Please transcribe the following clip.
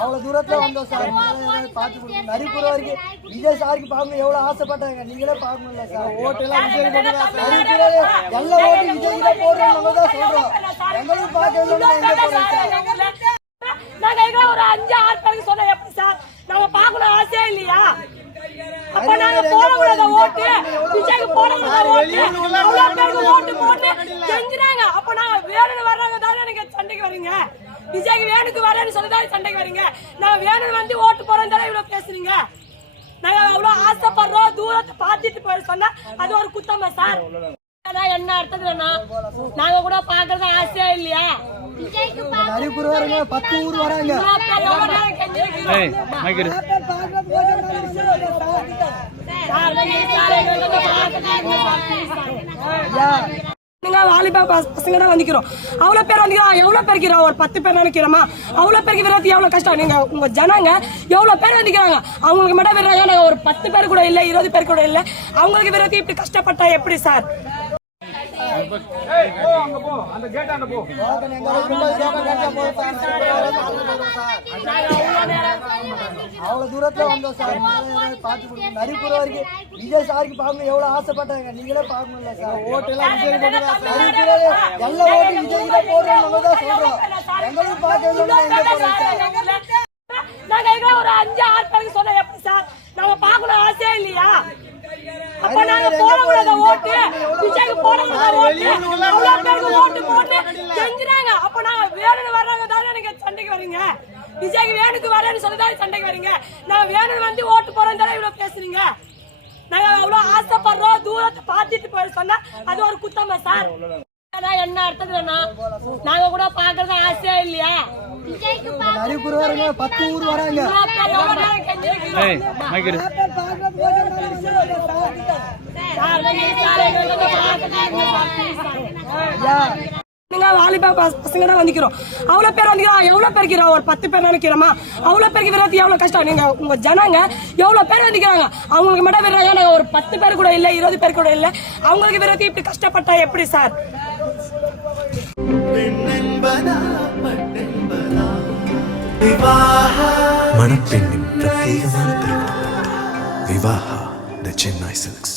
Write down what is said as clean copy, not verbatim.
அவ்வளவு தூரத்துல வந்தோம் சார். பார்த்து கொடுங்க. நரிப்புற வரைக்கும் விஜய் சாருக்கு பார்க்கணும் எவ்வளவு ஆசைப்பட்டாங்க. நீங்களே பார்க்கணும்ல சார். ஓட்டு எல்லாம் விஜய் எல்லா ஓட்டு விஜய் தான் போடுறோம் தான் சொல்றோம். எங்களுக்கு பார்க்க நாங்க ஒரு 5-6 பேருக்கு சொன்ன எப்படி சார் நாங்க பார்க்கணும் ஆசையே இல்லையா? அப்ப நாங்க போடக்கூடாத ஓட்டு விஜய்க்கு போடக்கூடாத ஓட்டு அவ்வளவு பேருக்கு ஓட்டு போட்டு செஞ்சுறாங்க. அப்ப நாங்க வேணும்னு வர்றவங்க தானே நீங்க சண்டைக்கு வரீங்க. விஜய்க்கு வேணுக்கு வரேன்னு சொல்லிதான் சண்டைக்கு வரீங்க. நாங்க வேணும்னு வந்து ஓட்டு போறோம் தானே இவ்வளவு பேசுறீங்க. நாங்க அவ்வளவு ஆசைப்படுறோம் தூரத்தை பார்த்துட்டு போய் சொன்னா அது ஒரு குத்தமா சார்? என்ன அர்த்தத்துலன்னா நாங்க கூட பாக்குறது ஆசையா இல்லையா? நரிப்புற வரைங்க 10 ஊர் வராங்க. வாலிபா பசங்க தான் வந்துக்கிறோம். அவ்வளவு பேர் வந்துக்கிறோம். எவ்வளவு பேருக்கு ஒரு 10 பேர் நினைக்கிறோமா? அவ்வளவு பேருக்கு விரோதி எவ்வளவு கஷ்டம். நீங்க உங்க ஜனங்க எவ்வளவு பேர் வந்துக்கிறாங்க. அவங்களுக்கு மட்டும் விடுறாங்க. நாங்க ஒரு 10 பேர் கூட இல்ல 20 பேர் கூட இல்ல. அவங்களுக்கு விரோதி இப்படி கஷ்டப்பட்டா எப்படி சார்? அவ்வளவு தூரத்துல வந்தோம் சார். பார்த்து கொடுங்க. நரிப்புற வரைக்கும் விஜய் சாருக்கு பார்க்கணும் எவ்வளவு ஆசைப்பட்டாங்க. நீங்களே பார்க்கணும்ல சார். ஓட்டு எல்லாம் விஜய் எல்லா ஓட்டு விஜய் தான் போடுறோம் தான் சொல்றோம். எங்களுக்கு பார்க்க நாங்க ஒரு 5-6 பேருக்கு சொன்ன எப்படி சார் நாங்க பார்க்கணும் ஆசையே இல்லையா? அப்ப நாங்க போடக்கூடாத ஓட்டு விஜய்க்கு போடக்கூடாத ஓட்டு அவ்வளவு பேருக்கு ஓட்டு போட்டு செஞ்சுறாங்க. அப்ப நாங்க வேணும்னு வர்றவங்க தானே நீங்க சண்டைக்கு வரீங்க. விஜய்க்கு வேணுக்கு வரேன்னு சொல்லிதான் சண்டைக்கு வரீங்க. நாங்க வேணும்னு வந்து ஓட்டு போறோம் தானே இவ்வளவு பேசுறீங்க. நாங்க அவ்வளவு ஆசைப்படுறோம் தூரத்தை பார்த்துட்டு போய் சொன்னா அது ஒரு குத்தமா சார்? என்ன அர்த்தத்துலன்னா நாங்க கூட பாக்குறது ஆசையா இல்லையா? நரிப்புற வரைங்க 10 ஊர் வராங்க. வாலிபா பசங்க தான் வந்துக்கிறோம். அவ்வளவு பேர் வந்துக்கிறோம். எவ்வளவு பேருக்கு ஒரு 10 பேர் நினைக்கிறோமா? அவ்வளவு பேருக்கு விரோதி எவ்வளவு கஷ்டம். நீங்க உங்க ஜனங்க எவ்வளவு பேர் வந்துக்கிறாங்க. அவங்களுக்கு மட்டும் விடுறாங்க. நாங்க ஒரு 10 பேர் கூட இல்ல 20 பேர் கூட இல்ல. அவங்களுக்கு விரோதி இப்படி கஷ்டப்பட்டா எப்படி சார்? மணப்பெண்ணின் பிரத்யேகமான திருமணம் விவாஹா தி சென்னை சில்க்ஸ்.